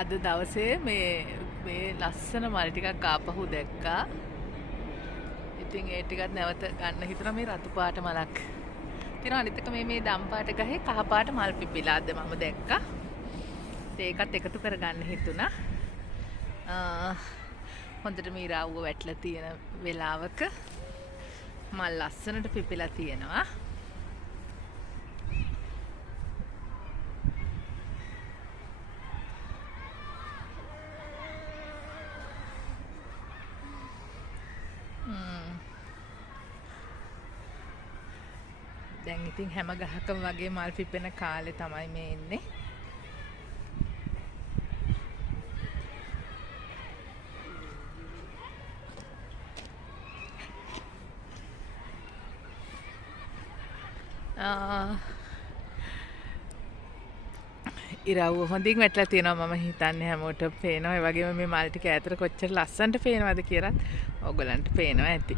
අද දවසේ මේ ලස්සන මල් ටිකක් ආපහු දැක්කා. ඉතින් ඒ ටිකත් නැවත ගන්න හිතුණා. මේ රතු පාට මලක් තියෙනවා. අනිත් එක මේ දම් පාට ගහේ කහ පාට මල් පිපිලාද මම දැක්කා. ඒකත් එකතු කරගන්න හිතුණා. හොඳට මේ රාවුව වැටලා තියෙන වෙලාවක මල් ලස්සනට පිපිලා තියෙනවා. දැන් ඉතින් හැම ගහකම වගේ මල් පිපෙන කාලේ තමයි මේ ඉන්නේ. ඉරව්ව හොඳින් වැටලා තියෙනවා මම හිතන්නේ හැමෝටම පේනවා. ඒ වගේම මේ මල් ටික ඈතට කොච්චර ලස්සනට පේනවද කියලාත් ඕගලන්ට පේනවා ඇති.